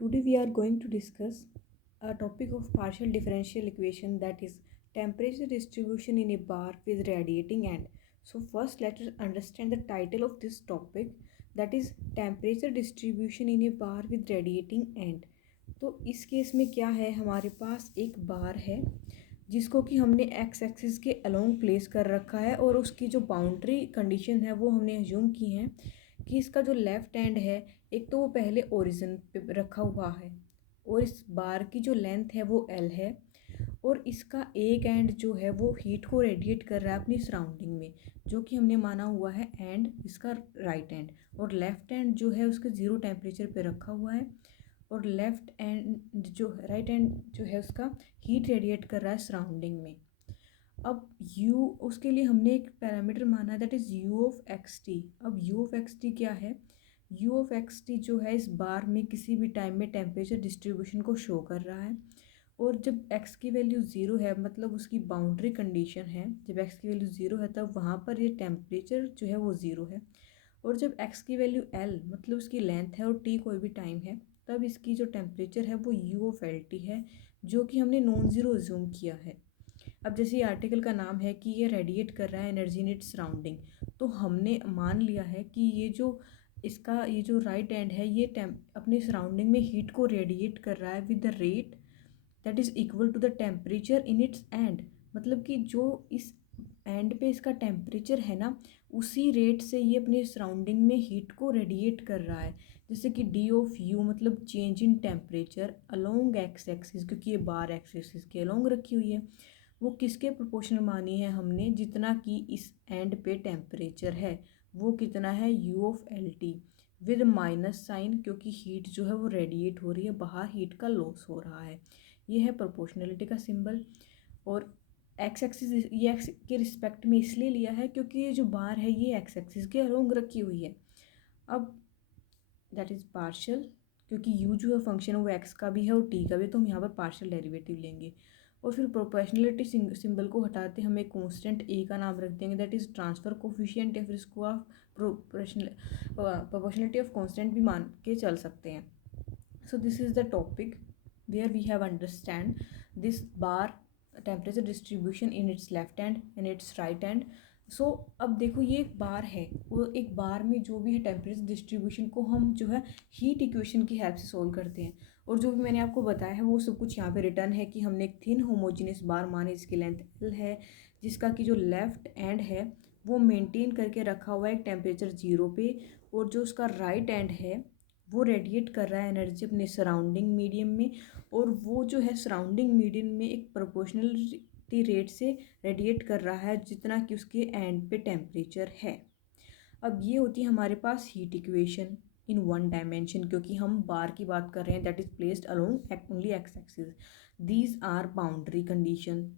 Today we are going to discuss a topic of partial differential equation, that is temperature distribution in a bar with radiating end. So first let us understand the title of this topic, that is temperature distribution in a bar with radiating end. तो इस case में क्या है, हमारे पास एक बार है जिसको कि हमने एक्स एक्सिस के अलोंग प्लेस कर रखा है और उसकी जो बाउंड्री कंडीशन है वो हमने अज्यूम की है कि इसका जो लेफ़्ट एंड है, एक तो वो पहले ओरिजिन पे रखा हुआ है और इस बार की जो लेंथ है वो एल है और इसका एक एंड जो है वो हीट को रेडिएट कर रहा है अपनी सराउंडिंग में, जो कि हमने माना हुआ है एंड इसका राइट एंड, और लेफ़्ट एंड जो है उसके ज़ीरो टेम्परेचर पे रखा हुआ है और लेफ़्ट एंड जो राइट एंड जो है उसका हीट रेडिएट कर रहा है सराउंडिंग में। अब u उसके लिए हमने एक पैरामीटर माना है, that is u of x T. अब u ऑफ एक्स टी क्या है, u ऑफ एक्स टी जो है इस बार में किसी भी टाइम में टेम्परेचर डिस्ट्रीब्यूशन को शो कर रहा है और जब x की वैल्यू ज़ीरो है मतलब उसकी बाउंड्री कंडीशन है, जब x की वैल्यू ज़ीरो है तब वहाँ पर ये टेम्परेचर जो है वो ज़ीरो है, और जब x की वैल्यू l मतलब उसकी लेंथ है और t कोई भी टाइम है तब इसकी जो टेम्परेचर है वो u ऑफ एल टी है, जो कि हमने नॉन ज़ीरो अज्यूम किया है। अब जैसे ये आर्टिकल का नाम है कि ये रेडिएट कर रहा है एनर्जी इन इट्स सराउंडिंग, तो हमने मान लिया है कि ये जो राइट एंड है ये अपने सराउंडिंग में हीट को रेडिएट कर रहा है with the rate that is equal to the temperature in its end. मतलब कि जो इस एंड पे इसका टेम्परेचर है ना, उसी रेट से ये अपने सराउंडिंग में हीट को रेडिएट कर रहा है। जैसे कि डी ऑफ यू मतलब change in temperature along x axis, क्योंकि ये बार एक्स एक्सिस के अलोंग रखी हुई है, वो किसके प्रोपोर्शनल मानी है हमने, जितना कि इस एंड पे टेम्परेचर है वो कितना है u of l t with minus sign, क्योंकि हीट जो है वो रेडिएट हो रही है, बाहर हीट का लॉस हो रहा है। ये है प्रोपोर्शनलिटी का सिंबल। और एक्स एक्सिस ये एक्स के रिस्पेक्ट में इसलिए लिया है क्योंकि ये जो बार है ये एक्स एक्सिस के अलोंग रखी हुई है। अब दैट इज़ पार्शियल, क्योंकि u जो है फंक्शन है वो x का भी है और t का भी, तो हम यहाँ पर पार्शियल डेरिवेटिव लेंगे। और फिर प्रोपोर्शनलिटी सिंबल को हटाते हम एक कांस्टेंट a का नाम रख देंगे, दैट इज़ ट्रांसफ़र कोफिशिएंट, या फिर इसको आप प्रोपोर्शनलिटी ऑफ कांस्टेंट भी मान के चल सकते हैं। So this is the topic where we have understand this bar temperature distribution in its left hand and its right hand. So अब देखो ये एक बार है, वो एक बार में जो भी है टेम्परेचर डिस्ट्रीब्यूशन को हम जो है हीट इक्वेशन की हेल्प से सोल्व करते हैं, और जो भी मैंने आपको बताया है वो सब कुछ यहाँ पे रिटर्न है कि हमने एक थिन होमोजीनियस बार माने जिसकी लेंथ एल है, जिसका कि जो लेफ़्ट एंड है वो मेंटेन करके रखा हुआ है एक टेम्परेचर ज़ीरो पे, और जो उसका राइट एंड है वो रेडिएट कर रहा है एनर्जी अपने सराउंडिंग मीडियम में, और वो जो है सराउंडिंग मीडियम में एक प्रोपोर्शनलिटी रेट से रेडिएट कर रहा है जितना कि उसके एंड पे टेम्परेचर है। अब ये होती है हमारे पास heat equation in one dimension, क्योंकि हम बार की बात कर रहे हैं that is placed along only X axis. These are boundary condition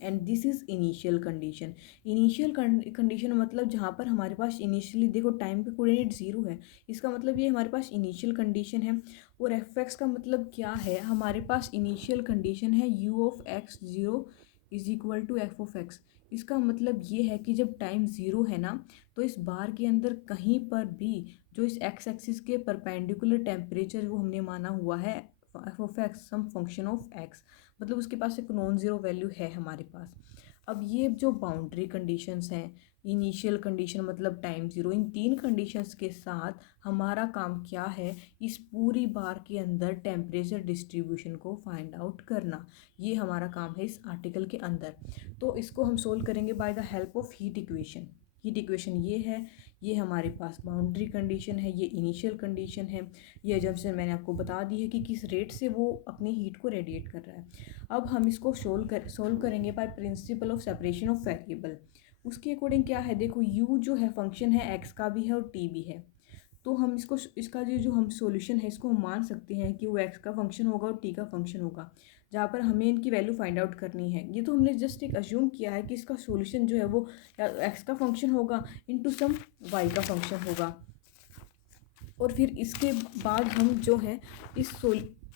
and this is initial condition. Initial condition मतलब जहाँ पर हमारे पास इनिशियली देखो टाइम पे कोऑर्डिनेट ज़ीरो है, इसका मतलब ये हमारे पास इनिशियल कंडीशन है। और एफ एक्स का मतलब क्या है, हमारे पास इनिशियल कंडीशन है u of x zero is equal to f of x. इसका मतलब ये है कि जब टाइम ज़ीरो है ना, तो इस बार के अंदर कहीं पर भी जो इस एक्स एक्सिस के परपेंडिकुलर टेम्परेचर वो हमने माना हुआ है f of x some function of x, मतलब उसके पास एक नॉन ज़ीरो वैल्यू है हमारे पास। अब ये जो बाउंड्री कंडीशंस हैं, इनिशियल कंडीशन मतलब टाइम ज़ीरो, इन तीन कंडीशंस के साथ हमारा काम क्या है, इस पूरी बार के अंदर टेम्परेचर डिस्ट्रीब्यूशन को फाइंड आउट करना। ये हमारा काम है इस आर्टिकल के अंदर। तो इसको हम सोल्व करेंगे by the help of heat equation. Heat equation ये है, ये हमारे पास बाउंड्री कंडीशन है, ये इनिशियल कंडीशन है, ये जब से मैंने आपको बता दी है कि किस रेट से वो अपनी हीट को रेडिएट कर रहा है। अब हम इसको सोल्व करेंगे by principle of separation of variable. उसके अकॉर्डिंग क्या है, देखो u जो है फंक्शन है x का भी है और t भी है, तो हम इसका जो हम सॉल्यूशन है इसको हम मान सकते हैं कि वो x का फंक्शन होगा और t का फंक्शन होगा, जहाँ पर हमें इनकी वैल्यू फाइंड आउट करनी है। ये तो हमने जस्ट एक अज्यूम किया है कि इसका सॉल्यूशन जो है वो x का फंक्शन होगा इनटू सम y का फंक्शन होगा, और फिर इसके बाद हम जो है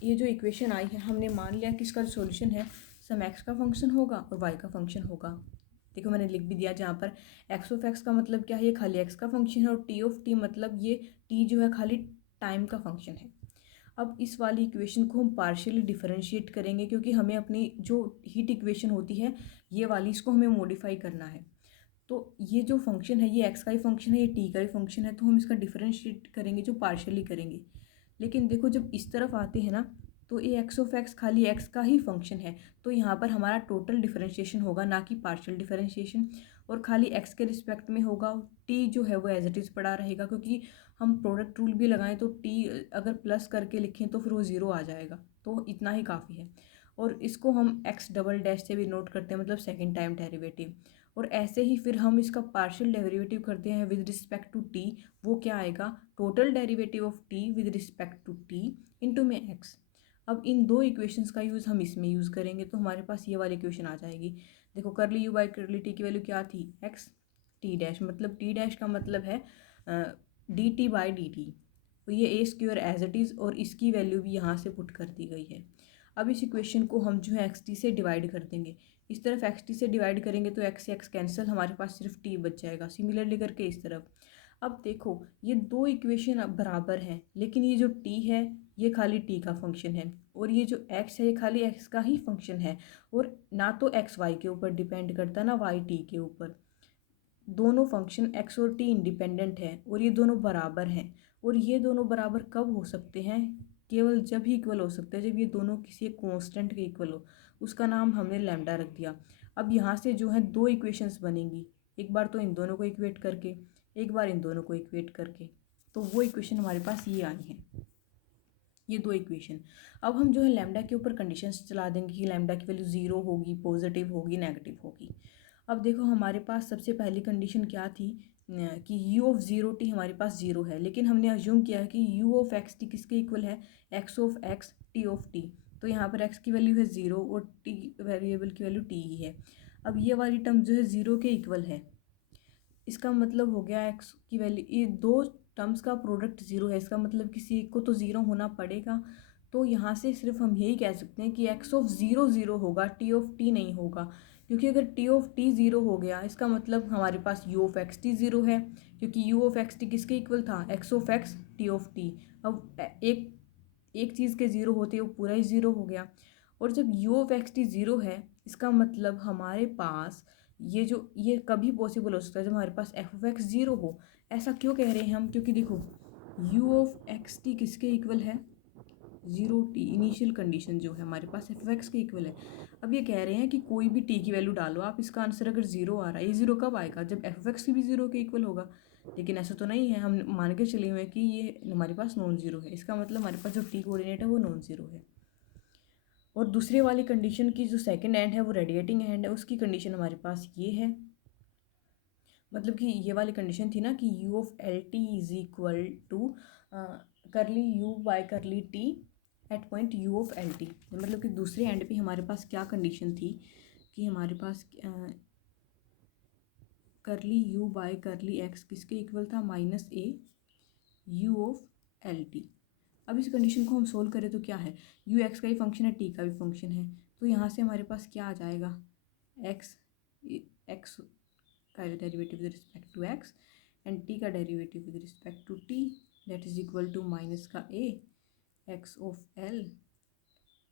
ये जो इक्वेशन आई है हमने मान लिया कि इसका सॉल्यूशन है सम x का फंक्शन होगा और y का फंक्शन होगा। देखो मैंने लिख भी दिया, जहाँ पर x ऑफ x का मतलब क्या है, ये खाली x का फंक्शन है, और t ऑफ t मतलब ये t जो है खाली टाइम का फंक्शन है। अब इस वाली इक्वेशन को हम पार्शियली डिफरेंशिएट करेंगे, क्योंकि हमें अपनी जो हीट इक्वेशन होती है ये वाली, इसको हमें मॉडिफाई करना है। तो ये जो फंक्शन है ये एक्स का ही फंक्शन है, ये टी का ही फंक्शन है, तो हम इसका डिफरेंशिएट करेंगे जो पार्शियली करेंगे। लेकिन देखो जब इस तरफ आते हैं ना, तो ये एक्स ऑफ एक्स खाली एक्स का ही फंक्शन है, तो यहाँ पर हमारा टोटल डिफरेंशिएशन होगा, ना कि पार्शियल डिफरेंशिएशन, और खाली एक्स के रिस्पेक्ट में होगा। टी जो है वो एज इट इज़ पड़ा रहेगा, क्योंकि हम प्रोडक्ट रूल भी लगाएं तो टी अगर प्लस करके लिखें तो फिर वो ज़ीरो आ जाएगा, तो इतना ही काफ़ी है। और इसको हम एक्स डबल डैश से भी नोट करते हैं, मतलब सेकेंड टाइम डेरिवेटिव। और ऐसे ही फिर हम इसका पार्शियल डेरिवेटिव करते हैं विद रिस्पेक्ट टू टी, वो क्या आएगा, total derivative of t with respect to t into में एक्स। अब इन दो इक्वेशंस का यूज़ हम इसमें यूज़ करेंगे, तो हमारे पास ये वाली इक्वेशन आ जाएगी। देखो करली यू बाई करली टी की वैल्यू क्या थी, एक्स टी डैश, मतलब टी डैश का मतलब है D T by D T, तो ये ए स्क्वायर एज इट इज़, और इसकी वैल्यू भी यहाँ से पुट कर दी गई है। अब इस इक्वेशन को हम जो है एक्स टी से डिवाइड कर देंगे, इस तरफ एक्स टी से डिवाइड करेंगे तो एक्स से एक्स कैंसिल, हमारे पास सिर्फ टी बच जाएगा। सिमिलरली करके इस तरफ, अब देखो ये दो इक्वेशन अब बराबर हैं, लेकिन ये जो टी है ये खाली टी का फंक्शन है, और ये जो एक्स है ये खाली एक्स का ही फंक्शन है, और ना तो एक्स वाई के ऊपर डिपेंड करता ना वाई टी के ऊपर। दोनों फंक्शन एक्स और टी इंडिपेंडेंट है, और ये दोनों बराबर हैं। और ये दोनों बराबर कब हो सकते हैं, केवल जब ही इक्वल हो सकते हैं जब ये दोनों किसी एक कांस्टेंट के इक्वल हो, उसका नाम हमने लैम्डा रख दिया। अब यहाँ से जो है दो इक्वेशंस बनेंगी, एक बार तो इन दोनों को इक्वेट करके, एक बार इन दोनों को इक्वेट करके, तो वो इक्वेशन हमारे पास ये आई है, ये दो इक्वेशन। अब हम जो है लैम्डा के ऊपर कंडीशंस चला देंगे कि लैम्डा की वैल्यू ज़ीरो होगी, पॉजिटिव होगी, नेगेटिव होगी। अब देखो हमारे पास सबसे पहली कंडीशन क्या थी कि u ऑफ ज़ीरो टी हमारे पास ज़ीरो है, लेकिन हमने अज्यूम किया है कि u ऑफ एक्स टी किसके इक्वल है, x of x T of T. तो यहाँ पर x की वैल्यू है ज़ीरो और t वेरिएबल की वैल्यू t ही है। अब ये वाली टर्म जो है ज़ीरो के इक्वल है, इसका मतलब हो गया x की वैल्यू, ये दो टर्म्स का प्रोडक्ट ज़ीरो है, इसका मतलब किसी एक को तो ज़ीरो होना पड़ेगा। तो यहाँ से सिर्फ हम यही कह सकते हैं कि x ऑफ ज़ीरो ज़ीरो होगा, t ऑफ t नहीं होगा, क्योंकि अगर t ऑफ t ज़ीरो हो गया इसका मतलब हमारे पास u of x T zero है, क्योंकि u ऑफ एक्स टी किसके इक्वल था, x of x T of T. अब एक चीज़ के ज़ीरो होते वो पूरा ही ज़ीरो हो गया। और जब u of x T zero है, इसका मतलब हमारे पास ये कभी पॉसिबल हो सकता है जब हमारे पास एफ ऑफ एक्स ज़ीरो हो। ऐसा क्यों कह रहे हैं हम, क्योंकि देखो u ऑफ एक्स टी किसके इक्वल है, ज़ीरो टी, इनिशियल कंडीशन जो है हमारे पास एफ ऑफ एक्स के इक्वल है। अब ये कह रहे हैं कि कोई भी टी की वैल्यू डालो आप, इसका आंसर अगर ज़ीरो आ रहा है, ये ज़ीरो कब आएगा, जब एफ ऑफ एक्स की भी ज़ीरो के इक्वल होगा। लेकिन ऐसा तो नहीं है, हम मान के चले हुए हैं कि ये हमारे पास नॉन ज़ीरो है, इसका मतलब हमारे पास जो टी कोऑर्डिनेट है वो नॉन ज़ीरो है। और दूसरी वाली कंडीशन की जो सेकंड एंड है वो रेडिएटिंग एंड है, उसकी कंडीशन हमारे पास ये है, मतलब कि ये वाली कंडीशन थी ना कि u of l t is equal to curly u by curly t at point u of l t. मतलब कि दूसरे एंड पे हमारे पास क्या कंडीशन थी कि हमारे पास करली u बाय करली x किसके इक्वल था, minus A u of l T. अब इस कंडीशन को हम सोल्व करें तो क्या है, u x का ही फंक्शन है, t का भी फंक्शन है, तो यहाँ से हमारे पास क्या आ जाएगा, x का derivative with respect to x and t का derivative with respect to t, that is equal to minus का a x of l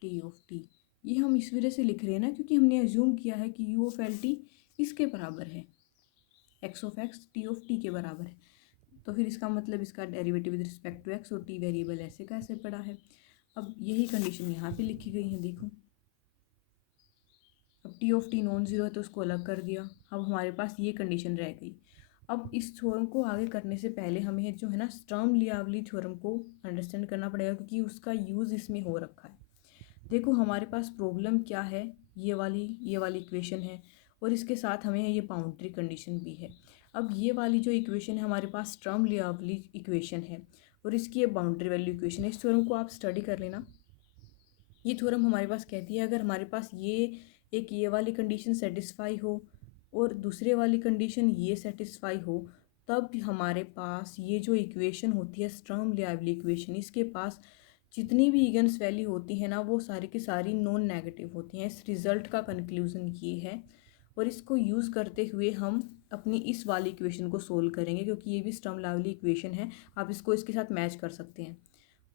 t of t। ये हम इस वजह से लिख रहे हैं ना क्योंकि हमने अज्यूम किया है कि u ऑफ एल टी इसके बराबर है, x of x t of t के बराबर है। तो फिर इसका मतलब इसका derivative with respect to x और t वेरिएबल ऐसे का ऐसे पड़ा है। अब यही कंडीशन यहाँ पे लिखी गई है, देखो अब T of T non zero है तो उसको अलग कर दिया, अब हमारे पास ये कंडीशन रह गई। अब इस थ्योरम को आगे करने से पहले हमें जो है ना स्टर्म लियावली थ्योरम को अंडरस्टैंड करना पड़ेगा, क्योंकि उसका यूज़ इसमें हो रखा है। देखो हमारे पास प्रॉब्लम क्या है, ये वाली इक्वेशन है, और इसके साथ हमें ये बाउंड्री कंडीशन भी है। अब ये वाली जो इक्वेशन है हमारे पास स्टर्म लियावली इक्वेशन है, और इसकी ये बाउंड्री वैल्यू इक्वेशन है। इस थ्योरम को आप स्टडी कर लेना। ये थ्योरम हमारे पास कहती है अगर हमारे पास ये वाली कंडीशन सेटिस्फाई हो और दूसरे वाली कंडीशन ये सेटिस्फाई हो, तब हमारे पास ये जो इक्वेशन होती है स्टर्म लियावली इक्वेशन, इसके पास जितनी भी इगन्स वैल्यू होती है ना वो सारी की सारी नॉन नेगेटिव होती हैं। इस रिज़ल्ट का कंक्लूज़न ये है, और इसको यूज़ करते हुए हम अपनी इस वाली इक्वेशन को सोल्व करेंगे, क्योंकि ये भी स्टर्म लियावली इक्वेशन है, आप इसको इसके साथ मैच कर सकते हैं।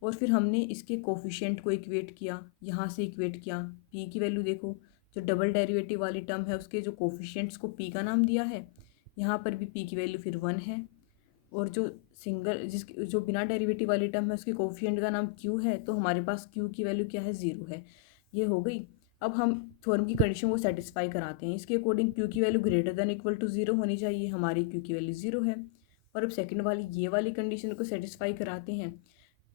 और फिर हमने इसके कोफिशिएंट को इक्वेट किया, यहाँ से इक्वेट किया। पी की वैल्यू देखो, जो डबल डेरिवेटिव वाली टर्म है उसके जो कोफिशिएंट्स को पी का नाम दिया है, यहाँ पर भी पी की वैल्यू फिर 1 है। और जो सिंगल जिसकी जो बिना डेरिवेटिव वाली टर्म है उसके कोफिशिएंट का नाम क्यू है, तो हमारे पास क्यू की वैल्यू क्या है, 0 है। ये हो गई। अब हम थ्योरम की कंडीशन को सेटिस्फाई कराते हैं। इसके अकॉर्डिंग क्यू की value greater than equal to 0 होनी चाहिए, हमारी क्यू की वैल्यू 0 है। और अब सेकंड वाली ये वाली कंडीशन को सेटिस्फाई कराते हैं।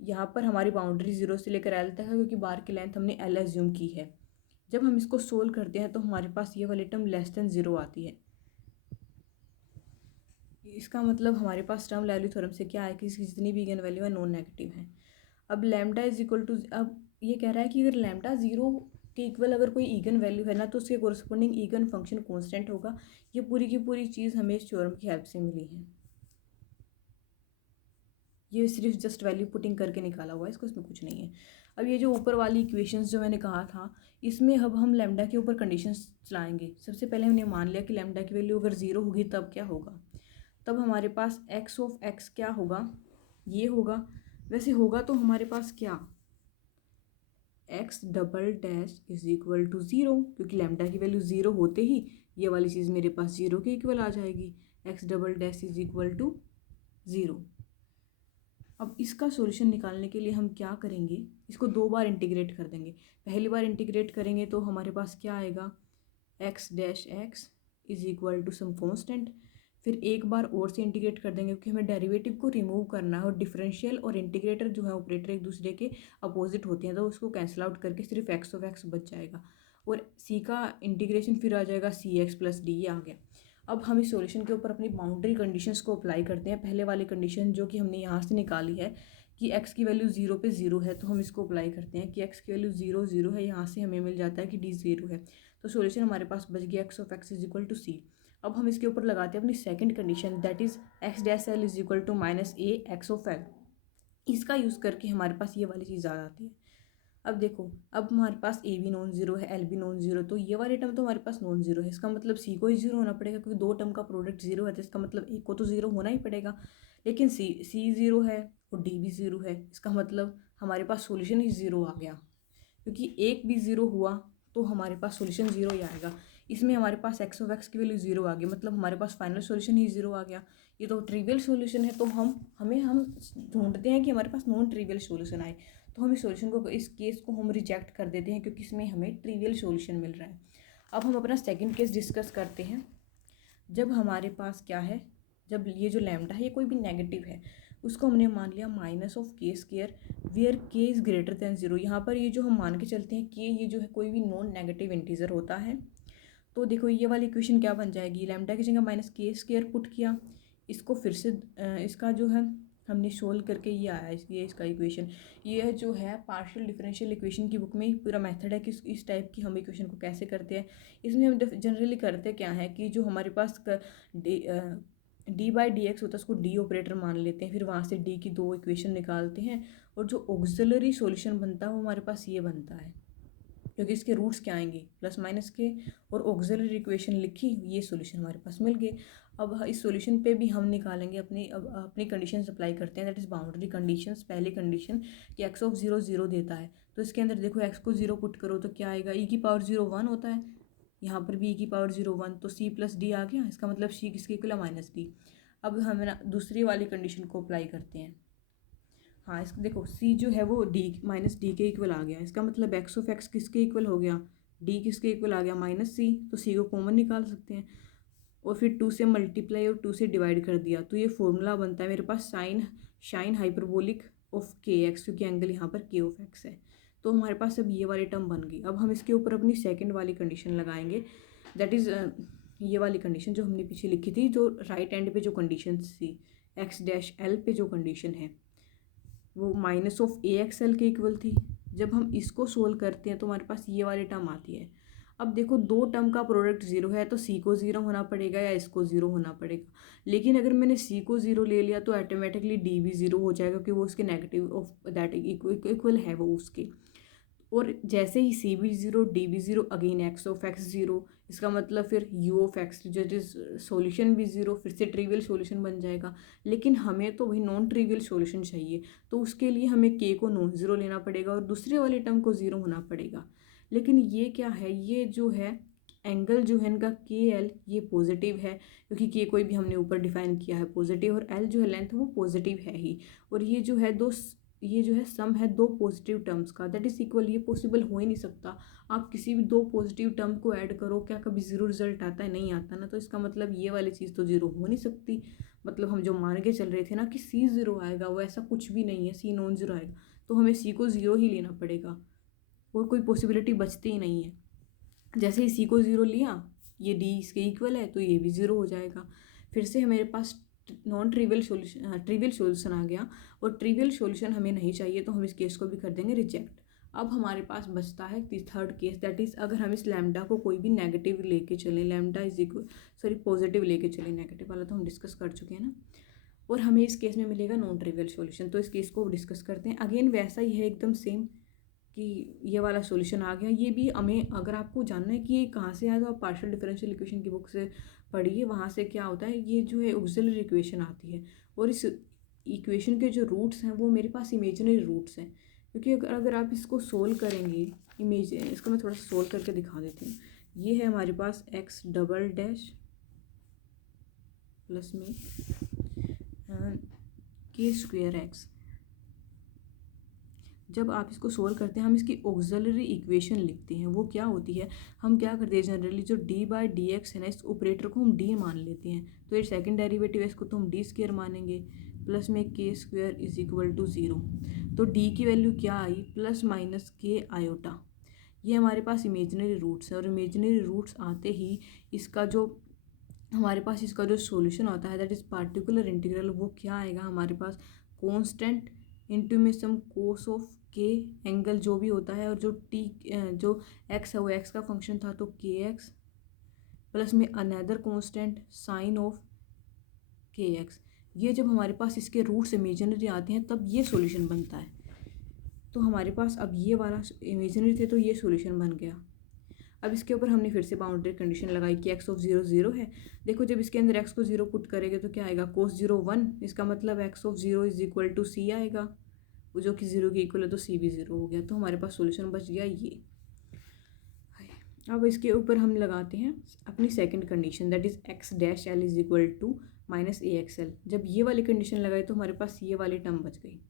यहाँ पर हमारी बाउंड्री 0 से लेकर एल तक है, क्योंकि बार की लेंथ हमने एल एज्यूम की है। जब हम इसको सोल्व करते हैं तो हमारे पास ये वाली टर्म लेस देन 0 आती है। इसका मतलब हमारे पास टर्म वैल्यू थ्योरम से क्या है कि इसकी जितनी भी इगन वैल्यू है नॉन नेगेटिव है। अब लैम्डा इज इक्वल टू, अब ये कह रहा है कि अगर लैम्डा 0 के इक्वल अगर कोई ईगन वैल्यू है ना, तो उसके कोरस्पोंडिंग ईगन फंक्शन कांस्टेंट होगा। ये पूरी की पूरी चीज़ हमें इस थ्योरम की हेल्प से मिली है। ये सिर्फ जस्ट वैल्यू पुटिंग करके निकाला हुआ है, इसको इसमें कुछ नहीं है। अब ये जो ऊपर वाली इक्वेशंस जो मैंने कहा था, इसमें अब हम लैम्डा के ऊपर कंडीशंस चलाएंगे। सबसे पहले हमने मान लिया कि लैम्डा की वैल्यू अगर 0 होगी तब क्या होगा। तब हमारे पास एक्स ऑफ एक्स क्या होगा, ये होगा। वैसे होगा तो हमारे पास क्या, x double dash is equal to 0, क्योंकि लैम्डा की वैल्यू 0 होते ही ये वाली चीज़ मेरे पास 0 के इक्वल आ जाएगी। X double dash is equal to 0। अब इसका सॉल्यूशन निकालने के लिए हम क्या करेंगे, इसको 2 बार इंटीग्रेट कर देंगे। पहली बार इंटीग्रेट करेंगे तो हमारे पास क्या आएगा, x dash x is equal to some constant. फिर एक बार और से इंटीग्रेट कर देंगे, क्योंकि हमें डेरिवेटिव को रिमूव करना है। और डिफरेंशियल और इंटीग्रेटर जो है ऑपरेटर एक दूसरे के अपोजिट होते हैं, तो उसको कैंसिल आउट करके सिर्फ एक्स ऑफ एक्स बच जाएगा। और सी का इंटीग्रेशन फिर आ जाएगा सी एक्स प्लस डी, ये आ गया। अब हम इस सॉल्यूशन के ऊपर अपनी बाउंड्री कंडीशंस को अप्लाई करते हैं। पहले वाली कंडीशन जो कि हमने यहाँ से निकाली है कि x की वैल्यू 0 पे 0 है, तो हम इसको अप्लाई करते हैं कि x की वैल्यू 0 0 है। यहाँ से हमें मिल जाता है कि d 0 है, तो सॉल्यूशन हमारे पास बच गया x of x is equal to C. अब हम इसके ऊपर लगाते हैं अपनी second condition, that is x dash L is equal to minus A X of L. इसका यूज़ करके हमारे पास ये वाली चीज़ आ जाती है। अब देखो, अब हमारे पास ए भी नॉन जीरो है, एल भी नॉन जीरो, तो ये वाली टर्म तो हमारे पास नॉन जीरो है। इसका मतलब सी को ही जीरो होना पड़ेगा, क्योंकि 2 टर्म का प्रोडक्ट जीरो है, तो इसका मतलब ए को तो जीरो होना ही पड़ेगा। लेकिन सी जीरो है और डी भी जीरो है, इसका मतलब हमारे पास सॉल्यूशन ही जीरो आ गया। क्योंकि एक भी ज़ीरो हुआ तो हमारे पास सॉल्यूशन ज़ीरो ही आएगा। इसमें हमारे पास एक्स ऑफ एक्स की वैल्यू 0 आ गई, मतलब हमारे पास फाइनल सॉल्यूशन ही 0 आ गया। ये तो ट्रिवियल सॉल्यूशन है, तो हम ढूंढते हैं कि हमारे पास नॉन ट्रिवियल सॉल्यूशन आए, तो हम इस सॉल्यूशन को, इस केस को हम रिजेक्ट कर देते हैं, क्योंकि इसमें हमें ट्रिवियल सॉल्यूशन मिल रहा है। अब हम अपना सेकंड केस डिस्कस करते हैं। जब हमारे पास क्या है, जब ये जो लैम्डा है ये कोई भी नेगेटिव है, उसको हमने मान लिया माइनस ऑफ के स्क्वायर वेयर के इज़ ग्रेटर दैन 0। यहाँ पर ये जो हम मान के चलते हैं कि ये जो है कोई भी नॉन नेगेटिव इंटीजर होता है, तो देखो ये वाली इक्वेशन क्या बन जाएगी, लैम्डा की जगह माइनस के स्क्वायर पुट किया, इसको फिर से इसका जो है हमने सोल्व करके ये आया, ये इसका इक्वेशन। ये जो है पार्शियल डिफरेंशियल इक्वेशन की बुक में ही पूरा मेथड है कि इस टाइप की हम इक्वेशन को कैसे करते हैं। इसमें हम जनरली करते क्या है कि जो हमारे पास डी बाई डी एक्स होता है उसको डी ऑपरेटर मान लेते हैं, फिर वहाँ से डी की 2 इक्वेशन निकालते हैं, और जो ऑक्सिलरी सॉल्यूशन बनता है वो हमारे पास ये बनता है, क्योंकि इसके रूट्स क्या आएंगे प्लस माइनस के, और ऑक्सिलरी इक्वेशन लिखी, ये सॉल्यूशन हमारे पास मिल गए। अब इस सॉल्यूशन पे भी हम निकालेंगे अपनी कंडीशंस अप्लाई करते हैं, दैट इज़ बाउंड्री कंडीशंस। पहली कंडीशन कि एक्स ऑफ 0 0 देता है, तो इसके अंदर देखो एक्स को 0 पुट करो तो क्या आएगा, ई की पावर 0 1 होता है, यहाँ पर भी ई की पावर 0 1, तो सी प्लस डी आ गया। इसका मतलब सी किसके इक्वल है, माइनस डी। अब हम ना दूसरी वाली कंडीशन को अप्लाई करते हैं। हाँ, इसको देखो सी जो है वो डी माइनस डी के इक्वल आ गया, इसका मतलब एक्स ऑफ एक्स किसके इक्वल हो गया, डी किसके इक्वल आ गया, माइनस सी, तो सी को कॉमन निकाल सकते हैं। और फिर 2 से मल्टीप्लाई और 2 से डिवाइड कर दिया, तो ये फॉर्मूला बनता है मेरे पास शाइन हाइपरबोलिक ऑफ के एक्स, क्योंकि एंगल यहाँ पर के ऑफ एक्स है। तो हमारे पास अब ये वाली टर्म बन गई। अब हम इसके ऊपर अपनी सेकंड वाली कंडीशन लगाएंगे, दैट इज़ ये वाली कंडीशन जो हमने पीछे लिखी थी, जो राइट एंड पे जो कंडीशन थी, एक्स डैश एल पे जो कंडीशन है वो minus of A x L के इक्वल थी। जब हम इसको सोल्व करते हैं तो हमारे पास ये वाली टर्म आती है। अब देखो 2 टर्म का प्रोडक्ट 0 है, तो सी को 0 होना पड़ेगा या इसको 0 होना पड़ेगा। लेकिन अगर मैंने सी को 0 ले लिया तो ऑटोमेटिकली डी भी 0 हो जाएगा, क्योंकि वो उसके नेगेटिव ऑफ दैट इक्वल है वो उसके। और जैसे ही C B zero D B zero again X of x zero, इसका मतलब फिर यू ऑफ एक्स जो इज सोल्यूशन भी ज़ीरो, फिर से ट्रिवियल सोल्यूशन बन जाएगा। लेकिन हमें तो भाई नॉन ट्रिवियल सोल्यूशन चाहिए, तो उसके लिए हमें के को नॉन ज़ीरो लेना पड़ेगा और दूसरे वाले टर्म को ज़ीरो होना पड़ेगा। लेकिन ये क्या है, ये जो है एंगल जो है इनका के एल ये पॉजिटिव है, क्योंकि के कोई भी हमने ऊपर डिफाइन किया है पॉजिटिव, और एल जो है लेंथ वो पॉजिटिव है ही। और ये जो है ये जो है सम है दो पॉजिटिव टर्म्स का, दैट इज इक्वल। ये पॉसिबल हो ही नहीं सकता, आप किसी भी दो पॉजिटिव टर्म को ऐड करो, क्या कभी ज़ीरो रिजल्ट आता है? नहीं आता ना। तो इसका मतलब ये वाली चीज़ तो ज़ीरो हो नहीं सकती। मतलब हम जो मान के चल रहे थे ना कि सी ज़ीरो आएगा, वो ऐसा कुछ भी नहीं है, सी नॉन ज़ीरो आएगा। तो हमें सी को ज़ीरो ही लेना पड़ेगा और कोई पॉसिबिलिटी बचती ही नहीं है। जैसे ही सी को ज़ीरो लिया, ये डी इसके इक्वल है, तो ये भी ज़ीरो हो जाएगा। फिर से हमारे पास non trivial solution trivial solution आ गया, और ट्रिवियल सोल्यूशन हमें नहीं चाहिए, तो हम इस केस को भी कर देंगे रिजेक्ट। अब हमारे पास बचता है थर्ड केस, दैट इज़ अगर हम इस लैम्डा को कोई भी नेगेटिव लेके चलें, लैम्डा इज इक्वल पॉजिटिव लेके चलें, नेगेटिव वाला तो हम डिस्कस कर चुके हैं ना। और हमें इस केस में मिलेगा नॉन ट्रिवियल सोल्यूशन। तो इस केस को डिस्कस करते हैं। अगेन वैसा ही है एकदम सेम कि ये वाला सॉल्यूशन आ गया। ये भी हमें अगर आपको जानना है कि ये कहाँ से आया, तो आप पार्शियल डिफरेंशियल इक्वेशन की बुक से पढ़िए। वहाँ से क्या होता है, ये जो है ऑक्सिलरी इक्वेशन आती है, और इस इक्वेशन के जो रूट्स हैं वो मेरे पास इमेजिनरी रूट्स हैं। क्योंकि अगर आप इसको सोल्व करेंगे, इसको मैं थोड़ा सा सोल्व करके दिखा देती हूँ। ये है हमारे पास एक्स डबल डैश प्लस में के स्क्वेयर एक्स। जब आप इसको सोल्व करते हैं, हम इसकी ऑक्सिलरी इक्वेशन लिखते हैं। वो क्या होती है, हम क्या करते हैं जनरली, जो डी बाई डी एक्स है ना, इस ऑपरेटर को हम डी मान लेते हैं, तो ये सेकंड डेरिवेटिव है, इसको तो हम डी स्क्वेयर मानेंगे, प्लस में k square is equal to zero. तो डी की वैल्यू क्या आई, प्लस माइनस के आयोटा। ये हमारे पास इमेजिनरी रूट्स है, और इमेजिनरी रूट्स आते ही इसका जो हमारे पास इसका जो सॉल्यूशन होता है, दैट इज़ पार्टिकुलर इंटीग्रल, वो क्या आएगा हमारे पास, कांस्टेंट इंटू में सम कोस ऑफ के एंगल जो भी होता है, और जो जो एक्स है वो एक्स का फंक्शन था, तो के एक्स प्लस में अनदर कांस्टेंट साइन ऑफ के एक्स। ये जब हमारे पास इसके रूट्स इमेजिनरी आते हैं तब ये सॉल्यूशन बनता है। तो हमारे पास अब ये वाला इमेजिनरी थे, तो ये सॉल्यूशन बन गया। अब इसके ऊपर हमने फिर से बाउंड्री कंडीशन लगाई कि एक्स ऑफ ज़ीरो ज़ीरो है। देखो जब इसके अंदर एक्स को ज़ीरो पुट करेंगे तो क्या आएगा, कोस ज़ीरो वन। इसका मतलब X of zero is equal to C आएगा, वो जो कि ज़ीरो के इक्वल है, तो सी भी ज़ीरो हो गया। तो हमारे पास सॉल्यूशन बच गया ये। अब इसके ऊपर हम लगाते हैं अपनी second condition, that is x dash L is equal to minus A x l. जब ये वाली कंडीशन लगाई तो हमारे पास ये वाली टर्म बच गई।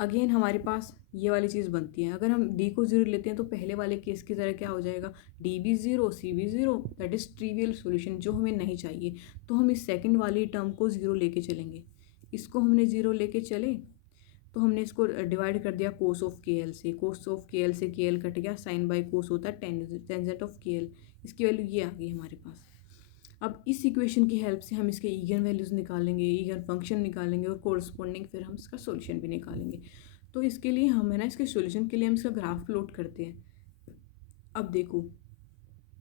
अगेन हमारे पास ये वाली चीज़ बनती है, अगर हम डी को ज़ीरो लेते हैं तो पहले वाले केस की तरह क्या हो जाएगा, डी भी ज़ीरो सी भी zero, that is trivial solution जो हमें नहीं चाहिए। तो हम इस सेकंड वाली टर्म को ज़ीरो लेके चलेंगे। इसको हमने ज़ीरो लेके चले तो हमने इसको डिवाइड कर दिया कोस ऑफ के एल से, कोस ऑफ के एल से के एल कट गया, साइन बाई कोस होता है टेंजेंट ऑफ के एल। इसकी वैल्यू ये आ गई हमारे पास। अब इस इक्वेशन की हेल्प से हम इसके ईगन वैल्यूज़ निकालेंगे, ईगन फंक्शन निकालेंगे, और कोरस्पॉन्डिंग फिर हम इसका सॉल्यूशन भी निकालेंगे। तो इसके लिए हम है ना, इसके सॉल्यूशन के लिए हम इसका ग्राफ प्लॉट करते हैं। अब देखो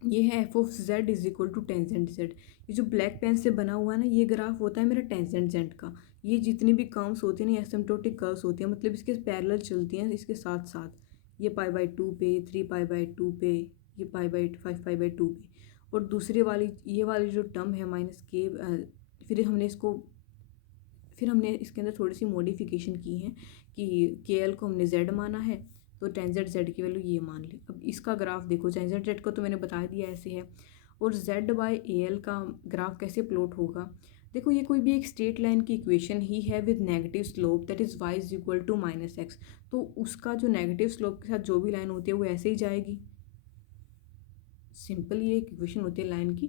ये है f of z is equal to tangent z. ये जो ब्लैक पेन से बना हुआ है ना, ये ग्राफ होता है मेरा टेंजेंट जेड का। ये जितनी भी कर्व्स होती हैं ना, एसिम्प्टोटिक कर्व्स होती हैं, मतलब इसके पैरेलल चलती हैं इसके साथ साथ। ये पाई बाई टू पे, 3 पाई बाई टू पे, ये pi by 5 pi by two पे, और दूसरी वाली ये वाली जो टर्म है माइनस के, फिर हमने इसके अंदर थोड़ी सी मॉडिफिकेशन की है कि के एल को हमने जेड माना है, तो टेंजेंट जेड की वैल्यू ये मान ली। अब इसका ग्राफ देखो, टेंजेंट जेड को तो मैंने बता दिया ऐसे है, और जेड बाई ए एल का ग्राफ कैसे प्लॉट होगा। देखो ये कोई भी एक स्ट्रेट लाइन की इक्वेशन ही है with negative slope, that is y is equal to minus x. तो उसका जो नेगेटिव स्लोप के साथ जो भी लाइन होती है वो ऐसे ही जाएगी। सिंपल ये एक इक्वेशन होती है लाइन की,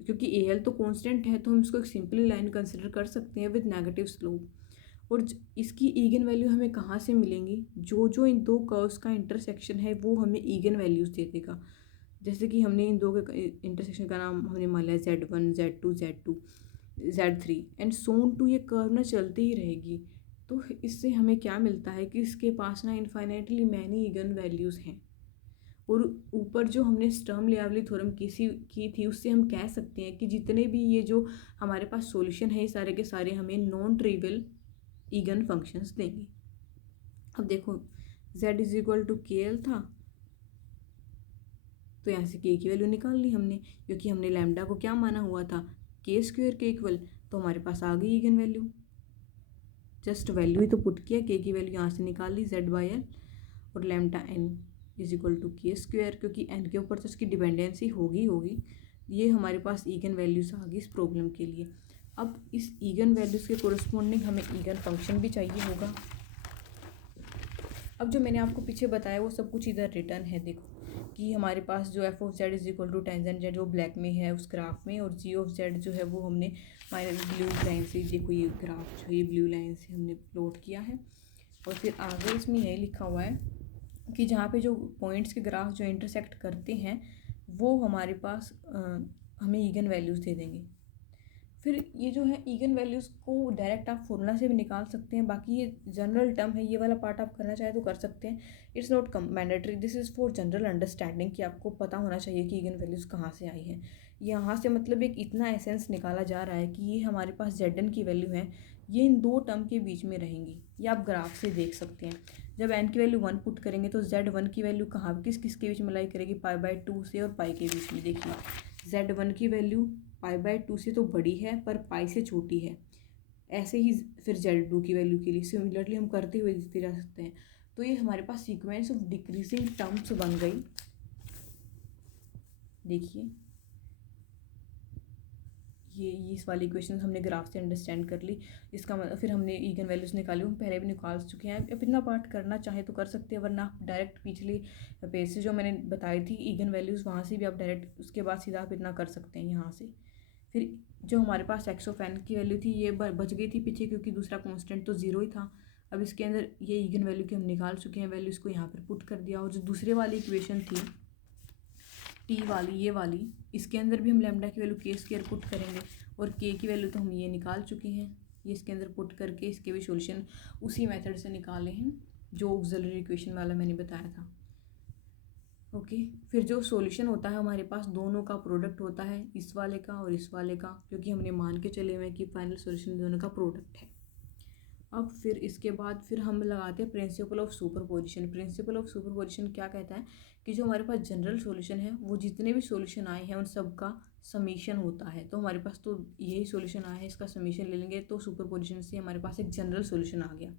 क्योंकि ए एल तो कॉन्स्टेंट है, तो हम इसको एक सिंपली लाइन कंसिडर कर सकते हैं विद नेगेटिव स्लोप। और इसकी ईगन वैल्यू हमें कहाँ से मिलेंगी, जो जो इन दो कर्व्स का इंटरसेक्शन है वो हमें ईगन वैल्यूज़ दे देगा। जैसे कि हमने इन दो के इंटरसेक्शन का नाम हमने मान लिया Z1 Z2 Z3 and so on to, ये कर्व ना चलती ही रहेगी। तो इससे हमें क्या मिलता है कि इसके पास ना इन्फाइनाइटली मैनी ईगन वैल्यूज़ हैं। और ऊपर जो हमने स्टर्म लियावली थ्योरम की थी, उससे हम कह सकते हैं कि जितने भी ये जो हमारे पास सॉल्यूशन है, सारे के सारे हमें नॉन ट्रिवियल ईगन फंक्शंस देंगे। अब देखो z इज इक्वल टू के एल था, तो यहाँ से के की वैल्यू निकाल ली हमने, क्योंकि हमने लैम्डा को क्या माना हुआ था, के स्क्वेयर के इक्वल। तो हमारे पास आ गई इगन वैल्यू, जस्ट वैल्यू ही तो पुट किया, के की वैल्यू यहाँ से निकाल ली z बाई एल, और lambda n is equal to k square, क्योंकि n के ऊपर तो इसकी डिपेंडेंसी होगी। ये हमारे पास ईगन वैल्यूज़ आ गई इस प्रॉब्लम के लिए। अब इस ईगन वैल्यूज़ के कोरस्पॉन्डिंग हमें ईगन फंक्शन भी चाहिए होगा। अब जो मैंने आपको पीछे बताया वो सब कुछ इधर रिटर्न है, देखो कि हमारे पास जो f of z is equal to tangent z वो ब्लैक में है उस ग्राफ में, और जी ऑफ जेड जो है वो हमने माइनस ब्लू लाइन से, देखो ये ग्राफ जो ये ब्लू लाइन से हमने प्लॉट किया है। और फिर आगे इसमें यही लिखा हुआ है कि जहाँ पे जो पॉइंट्स के ग्राफ जो इंटरसेक्ट करते हैं वो हमारे पास हमें ईगन वैल्यूज़ दे देंगे। फिर ये जो है ईगन वैल्यूज़ को डायरेक्ट आप फॉर्मूला से भी निकाल सकते हैं, बाकी ये जनरल टर्म है, ये वाला पार्ट आप करना चाहे तो कर सकते हैं। It's not mandatory, this is for general understanding कि आपको पता होना चाहिए कि ईगन वैल्यूज़ कहाँ से आई हैं। यहाँ से मतलब एक इतना एसेंस निकाला जा रहा है कि ये हमारे पास जेड की वैल्यू है, ये इन दो टर्म के बीच में रहेंगी। ये आप ग्राफ से देख सकते हैं। जब n की वैल्यू 1 पुट करेंगे तो z1 की वैल्यू कहाँ किस किस के बीच में लाई करेगी, π/2 से और पाई के बीच में। देखिए z1 की वैल्यू π/2 से तो बड़ी है पर पाई से छोटी है। ऐसे ही फिर z2 की वैल्यू के लिए सिमिलरली हम करते हुए देखते जा सकते हैं। तो ये हमारे पास सीक्वेंस ऑफ डिक्रीजिंग टर्म्स बन गई। देखिए ये इस वाली इक्वेशन हमने ग्राफ से अंडरस्टैंड कर ली। इसका मतलब फिर हमने ईगन वैल्यूज़ निकाली, हम पहले भी निकाल चुके हैं। अब इतना पार्ट करना चाहे तो कर सकते हैं, वरना आप डायरेक्ट पिछले पेज से जो मैंने बताई थी ईगन वैल्यूज़ वहाँ से भी आप डायरेक्ट उसके बाद सीधा आप इतना कर सकते हैं यहाँ से। फिर जो हमारे पास एक्स ऑफ एन की वैल्यू थी ये बच गई थी पीछे, क्योंकि दूसरा कॉन्स्टेंट तो जीरो ही था। अब इसके अंदर ये ईगन वैल्यू की हम निकाल चुके हैं, वैल्यू इसको यहाँ पर पुट कर दिया। और जो दूसरे वाली इक्वेशन थी टी वाली, ये वाली, इसके अंदर भी हम लैम्डा की वैल्यू के स्क्वायर पुट करेंगे, और के की वैल्यू तो हम ये निकाल चुके हैं। ये इसके अंदर पुट करके इसके भी सॉल्यूशन उसी मेथड से निकाले हैं जो ऑक्सिलरी इक्वेशन वाला मैंने बताया था। ओके फिर जो सॉल्यूशन होता है हमारे पास दोनों का प्रोडक्ट होता है, इस वाले का और इस वाले का, क्योंकि हमने मान के चले हुए हैं कि फाइनल सॉल्यूशन दोनों का प्रोडक्ट है। अब फिर इसके बाद फिर हम लगाते हैं principle of superposition. Principle of superposition क्या कहता है कि जो हमारे पास जनरल सॉल्यूशन है वो जितने भी सॉल्यूशन आए हैं उन सब का समीशन होता है। तो हमारे पास तो यही सॉल्यूशन आया है, इसका समीशन ले लेंगे तो सुपरपोजिशन से हमारे पास एक जनरल सॉल्यूशन आ गया।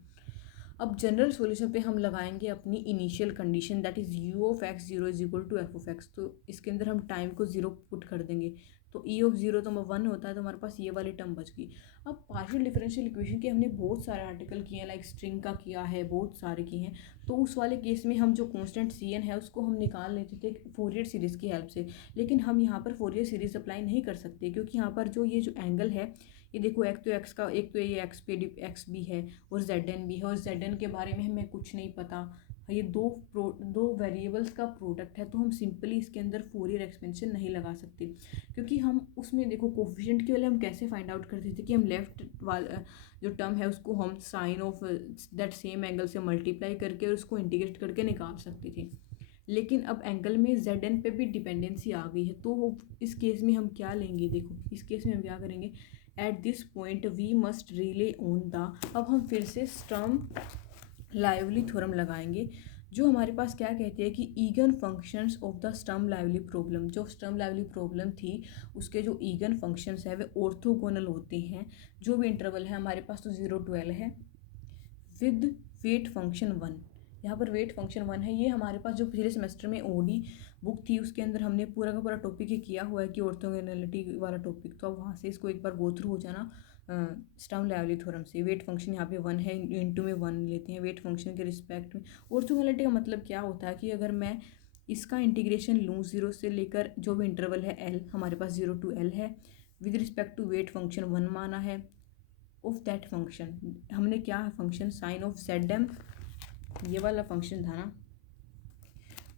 अब जनरल सॉल्यूशन पे हम लगाएंगे अपनी initial condition, that is u of x zero is equal to f of x। तो इसके अंदर हम टाइम को जीरो पुट कर देंगे, तो e ऑफ जीरो तो 1 होता है, तो हमारे पास ये वाली टर्म बच गई। अब पार्शियल डिफरेंशियल इक्वेशन के हमने बहुत सारे आर्टिकल किए हैं, लाइक स्ट्रिंग का किया है, बहुत सारे किए हैं। तो उस वाले केस में हम जो कांस्टेंट cn है उसको हम निकाल लेते थे फोरियर सीरीज़ की हेल्प से, लेकिन हम यहाँ पर फोरियर सीरीज़ अप्लाई नहीं कर सकते, क्योंकि यहाँ पर जो ये जो एंगल है ये देखो, एक तो एक्स का, एक तो ये एक्स पे एक्स भी है और जेड एन भी है, और जेड एन के बारे में हमें कुछ नहीं पता। ये दो वेरिएबल्स का प्रोडक्ट है, तो हम सिंपली इसके अंदर फोरियर एक्सपेंशन नहीं लगा सकते, क्योंकि हम उसमें देखो कोफिशिएंट के वाले हम कैसे फाइंड आउट करते थे कि हम लेफ्ट वाला जो टर्म है उसको हम sine of that same angle से मल्टीप्लाई करके और उसको इंटीग्रेट करके निकाल सकते थे। लेकिन अब एंगल में जेड एन पे भी डिपेंडेंसी आ गई है, तो इस केस में हम क्या लेंगे, देखो इस केस में हम क्या करेंगे, at this point we must rely on the, अब हम फिर से स्टर्म लाइवली थ्योरम लगाएंगे, जो हमारे पास क्या कहते हैं कि again functions of the Sturm lively problem. जो स्टर्म लाइवली प्रॉब्लम थी उसके जो ईगन फंक्शंस है वे ऑर्थोगोनल होते हैं, जो भी इंटरवल है हमारे पास तो 0 to L है, विद वेट फंक्शन 1। यहाँ पर वेट फंक्शन 1 है। ये हमारे पास जो पिछले सेमेस्टर में ओडी बुक थी उसके अंदर हमने पूरा का पूरा टॉपिक ही किया हुआ है कि ऑर्थोगोनैलिटी वाला टॉपिक, तो अब वहाँ से इसको एक बार गो थ्रू हो जाना स्टर्म लाइवली थ्योरम से। वेट फंक्शन यहाँ पे 1 है, इनटू में 1 लेते हैं वेट फंक्शन के रिस्पेक्ट में। ऑर्थोगोनैलिटी का मतलब क्या होता है कि अगर मैं इसका इंटीग्रेशन लूँ 0 से लेकर जो भी इंटरवल है L, हमारे पास 0 to L है, with respect to weight function 1 माना है ऑफ दैट फंक्शन। हमने क्या function sine of z m, ये वाला फंक्शन था ना,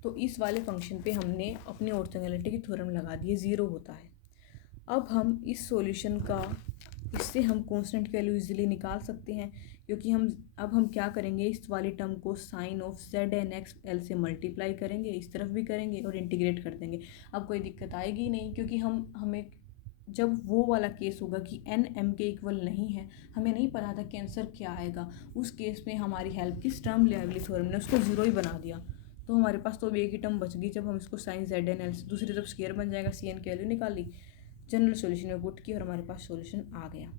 तो इस वाले फंक्शन पे हमने अपने ऑर्थोगोनैलिटी की थ्योरम लगा दी, 0 होता है। अब हम इस सॉल्यूशन का, इससे हम कांस्टेंट की वैल्यू इजीली निकाल सकते हैं, क्योंकि हम क्या करेंगे, इस वाली टर्म को sine of z n x l से मल्टीप्लाई करेंगे, इस तरफ भी करेंगे और इंटीग्रेट कर देंगे। अब कोई दिक्कत आएगी नहीं, क्योंकि हमें जब वो वाला केस होगा कि एन एम के इक्वल नहीं है, हमें नहीं पता था कि आंसर क्या आएगा, उस केस में हमारी हेल्प किस टर्म लियाबिलिटी थ्योरम ने उसको जीरो ही बना दिया। तो हमारे पास तो एक ही टर्म बच गई, जब हम इसको साइन जेड एन एल दूसरी तरफ स्केयर बन जाएगा, सी एन की वैल्यू निकाली, जनरल सॉल्यूशन में पुट की और हमारे पास सॉल्यूशन आ गया।